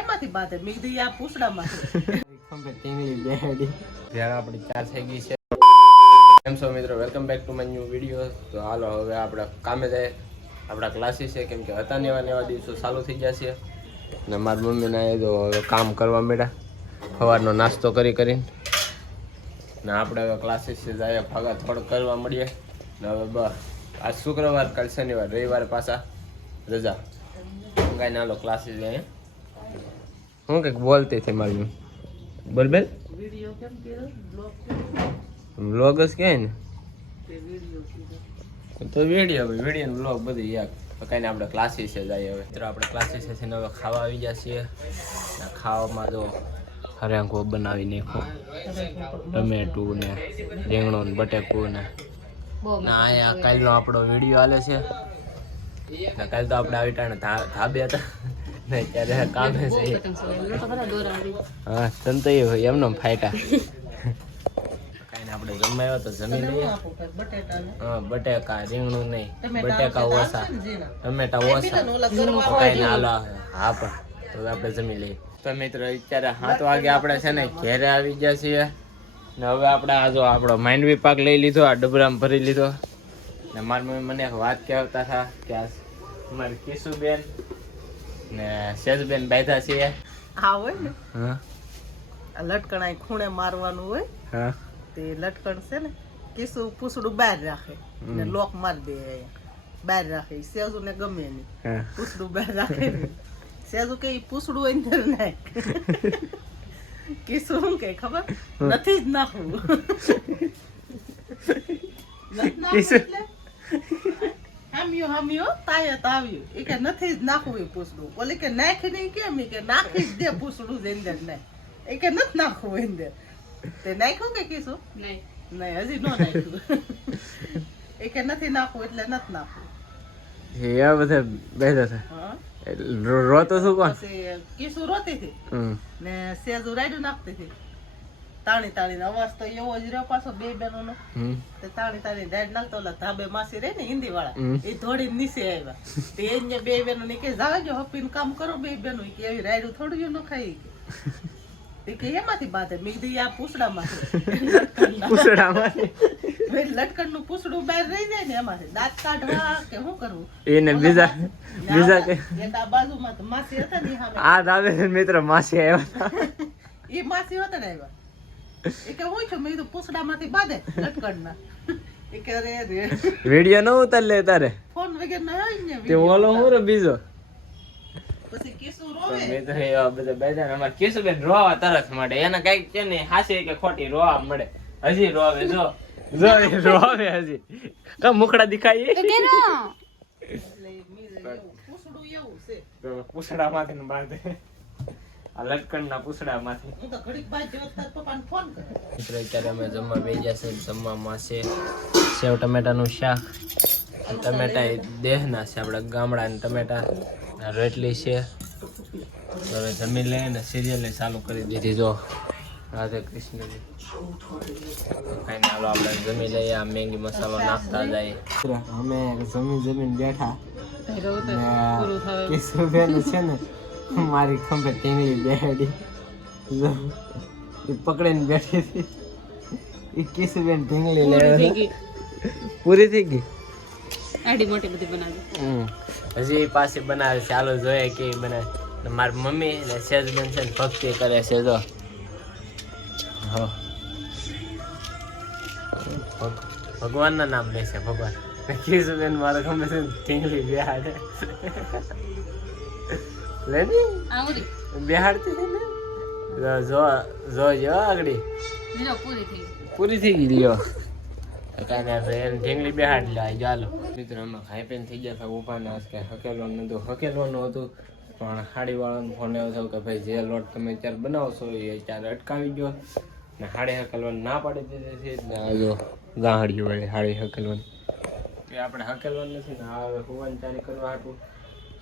એમાંથી બાતે મીગદી આ પૂછડામાંથી ખંભે ટીંગલી બેડી જ્યારે આપણી ચાર થઈ ગઈ છે. કેમ છો મિત્રો, welcome back to my new video. તો હાલો હવે આપણે કામે જાય, આપણા ક્લાસીસ છે, કેમ કે હતા ને એવા દિવસો ચાલુ થઈ ગયા છે. ને મારી મમ્મીને એ તો હવે કામ કરવા માંડ્યા સવારનો નાસ્તો કરીને. ને આપણે હવે ક્લાસીસ જાય ભાગા થોડુંક કરવા મળીએ. ને હવે બસ આજ શુક્રવાર, કાલ શનિવાર, રવિવારે પાછા રજા. કાંઈ નાલો ક્લાસીસ જાય. હું કંઈક બોલતી હતી મારી બોલ બેન. વિડિયો કેમ કર્યો વ્લોગ જ કહે ને તે વિડિયો કીધો તો વિડીયો ને વ્લોગ બધું યાર. તો કાંઈ આપણે ક્લાસીસે જાય હવે. મિત્રો આપણે ક્લાસીસે થઈને હવે ખાવા આવી ગયા છીએ. ખાવામાં તો હરેંકો બનાવી નાખો, ટમેટું ને રીંગણું ને બટેકું ને અહીંયા કાલનો આપણો વિડીયો હાલે છે. ને કાલ તો આપણે આવી ટાણે ધાબે હતા ને ત્યારે કામે છે. હા તને તો એમનો ફાયટા આપણે જમાયો તો જમી લઈએ. હા બટેકા રીંગણું નહીં, બટેકા ઓછા, ટમેટા ઓછા, કઈ ના હાલો. હા પણ તો આપણે જમી લઈએ. તો મિત્રો અત્યારે 7 વાગે આપણે છે ને ઘેરે આવી ગયા છીએ. ને હવે આપણે આ જો આપણો માંડવી પાક લઈ લીધો, આ ડબરામાં ભરી લીધો. ને મારી મમ્મી મને એક વાત કહેતા હતા કે આ મારી કિશુબેન ને સેજબેન બાંધ્યા છીએ. હા હોય ને, હા લટકણ આ ખૂણે મારવાનું હોય. હા તે લટકણ છે ને કિસુ પૂછડું બહાર રાખે ને લોક મારી દે, બહાર રાખે. સેજુ ને ગમે નહીં, પૂછડું બહાર રાખે. સેજુ કે પૂછડું અંદર નાખ. કિસુ શું કે ખબર નથી જ નાખવું. હામ્યો તાયત આવ્યું એ કે નથી જ નાખવું એ પૂછડું. ઓલી કે નાખી નહીં, કેમ કે નાખી જ દે પૂછડું જ અંદર નાખ. એ કે નથી નાખવું અંદર. તે નાખ્યું કે કીશું? નહીં હજી ન નાખ્યું. એ કે નથી નાખવું એટલે નથી નાખવું. એ બધા બેઠા છે. રોતો શું કોણ? કીશું રોતી હતી ને સેજુ રાયડું નાખતી હતી. તાણી અવાજ તો એવો જ રહ્યો પાછો બે બહેનોનો. તે તાણી રાયડ નાખતો ઓલા ધાબે માસી રહે ને હિન્દી વાળા, એ થોડી નીચે આવ્યા. તે એને બે બહેનો ને કે જાજો હપીને કામ કરો બે બહેનો. કે એવી રાયડું થોડું ન ખાઈ કે એમાંથી બાતે મીગદી આ પૂછડામાંથી લટકણ નું પૂછડું બહાર રહી જાય ને એમાંથી દાંત કાઢવા કે શું કરવું એને બીજા કે આ બાજુમાં તો માસી હતા ને આ દાદે મિત્ર માસી આવ્યા એ માસી હતા ને આવ્યા. એ કે હું છું મેં કીધું પૂછડામાંથી બાંધે લટકણ ના. એ કે અરે વિડિયો ન ઉતાર લે તારે ફોન વગર ના હોય ને તે ઓલો હું રે બીજો. પછી કિસુ રોવે. મેં તો એ બધા બેઠા ને અમાર કિશુબેન રોવા તરત મળે. એને કઈક છે ને હાસી કે ખોટી રોવા મળે. હજી રોવે જો રોવે હજી કા મુખડા દેખાય એટલે પૂછડું એવું છે તો પૂછડામાંથી ને બાંધે આ લટકણના પૂછડામાંથી. હું તો ઘડીક બાદ જો તાર પપ્પાને ફોન કરે. મિત્રો અત્યારે અમે જમવા બેસી ગયા છે. જમવામાં છે સેવ ટમેટાનું શાક. ટમેટા દેહના છે, આપણા ગામડાના ટમેટા. રોટલી છે. હવે જમી લઈએ ને સિરિયલ ચાલુ કરી દીધી. જો રાધે કૃષ્ણજી. કઈ નાલો આપણે જમી લઈએ. આ મેગી મસાલો નાખતા જાય. અમે જમીને બેઠા. કિશુબેન છે ને મારી ખંભે ટીંગલી બેડી પકડીને બેઠી હતી. એ કિશુબેન ટીંગલી લેવા પૂરી થઈ ગઈ. આડી મોટી બધી બનાવી. હજી પાછી બનાવે છે. ચાલો જોઈએ કે બનાવે. મારી મમ્મી ને સેજબેન છે ને ભક્તિ કરે છે. જો ભગવાનના નામ લે છે. ભગવાન કિશુબેન મારે ગમે છે ટીંગલી બેહાડે લે બેહાડતી છે ને. જો આગળ પૂરી થઈ ગઈ. લ્યો ઢીંગલી બેહાડ લે. ચાલો મિત્રો અમે ખાઈ પીને થઈ ગયા હતા. ઉપાના કે હકેલવાનું હતું પણ હાડી વાળાનો ફોન આવ્યો હતો કે ભાઈ જે લોટ તમે અત્યારે બનાવશો એ અત્યારે અટકાવી ગયો ને હાડી હકેલવાની ના પાડી દીધી છે. ને આ જો ગાહડી વાળી હાડી હકેલવાની એ આપણે હકેલવાનું નથી ને હવે હોવાની તારી કરવા હાટું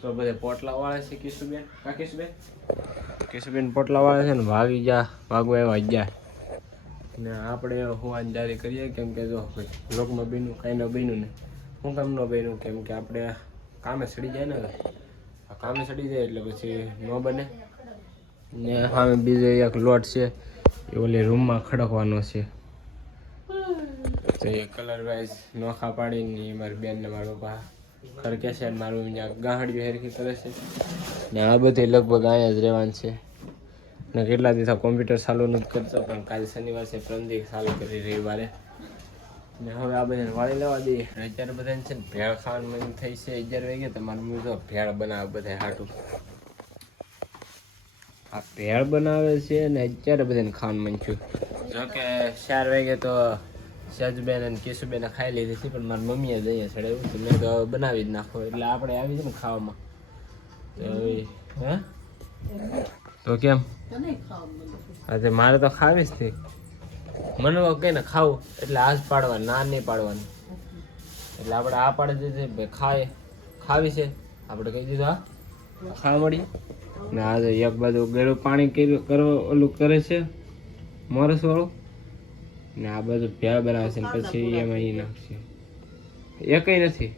તો બધે પોટલા વાળા છે. કિશુબેન કિશુબેન પોટલા વાળા છે ને વાગવા આવ્યા ગયા ને આપણે હોવાની જારી કરીએ. કેમ કે જો લોકમાં બન્યું કાંઈ ન બન્યું ને હું કામ ન બન્યું કેમ કે આપણે કામે સડી જાય ને કામે સડી જાય એટલે પછી ન બને ને સામે બીજો એક લોટ છે એ ઓલી રૂમમાં ખડકવાનો છે. તો એ કલર વાઇઝ નોખા પાડીને મારી બેન ને મારો પપ્પા ખરકે છે. મારું અહીંયા ગાહડિયું હેરખી કરે છે ને આ બધી લગભગ અહીંયા જ રહેવાનું છે. ને કેટલા દિવસ કોમ્પ્યુટર ચાલુ નથી કરતો પણ કાલે શનિવાર છે, પ્રમદી ચાલુ કરી રવિવારે. ને હવે આ બધાને વાળી લેવા દઈએ. અત્યારે બધાને છે ને ભેળ ખાવાનું મન થઈ છે. 11 વાગે તમારું મમ્મી તો ભેળ બનાવે બધા હાટું. આ ભેળ બનાવે છે ને અત્યારે બધાને ખાવાનું મન થયું. જોકે 4 વાગે તો સેજબેન અને કેશુબેન ખાઈ લીધી હતી પણ મારી મમ્મીએ જ અહીંયા ચડાવ્યું તો મેં તો બનાવી જ નાખો એટલે આપણે આવી છે ને ખાવામાં. તો હે તો કેમ હા મારે તો ખાવી જ નહીં. મને કઈ ને ખાવું એટલે આ જ પાડવાનું, ના નહીં પાડવાનું. એટલે આપણે આ પાડી દીધી ખાવી છે આપણે કહી દીધું હા ખાવા મળી. ને આજે એક બાજુ ગળું પાણી ઓલું કરે છે મોરસ વાળું ને આ બાજુ ભેળ બનાવે છે ને પછી એમાં એ નાખશે. એ કઈ નથી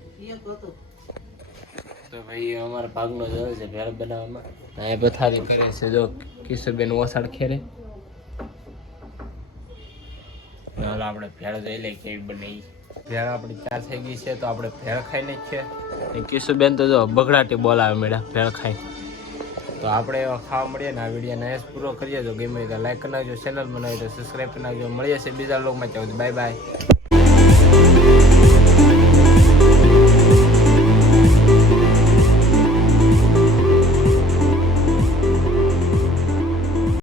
તો ભાઈ અમારા ભાગનો જ હોય છે ભેળ બનાવવામાં. એ પથારી કરે છે જો કિશોરબેન ઓસાડ ખેરે. હાલો આપણે ભેળ જોઈ લઈએ કેવી બની. ભેળ આપણી 4 થઈ ગઈ છે તો આપણે ભેળ ખાઈ લઈ છે. કિશોરબેન તો જો બગડાટી બોલાવે મેળા ભેળ ખાઈ. તો આપણે ખાવા મળીએ ને આ વિડીયોને અહીં પૂરો કરીએ. તો ગમે તો લાઈક કરી નાખજો, ચેનલ બનાવી તો સબસ્ક્રાઈબ કરી નાખજો. મળીએ છે બીજા લોગમાં. Bye bye.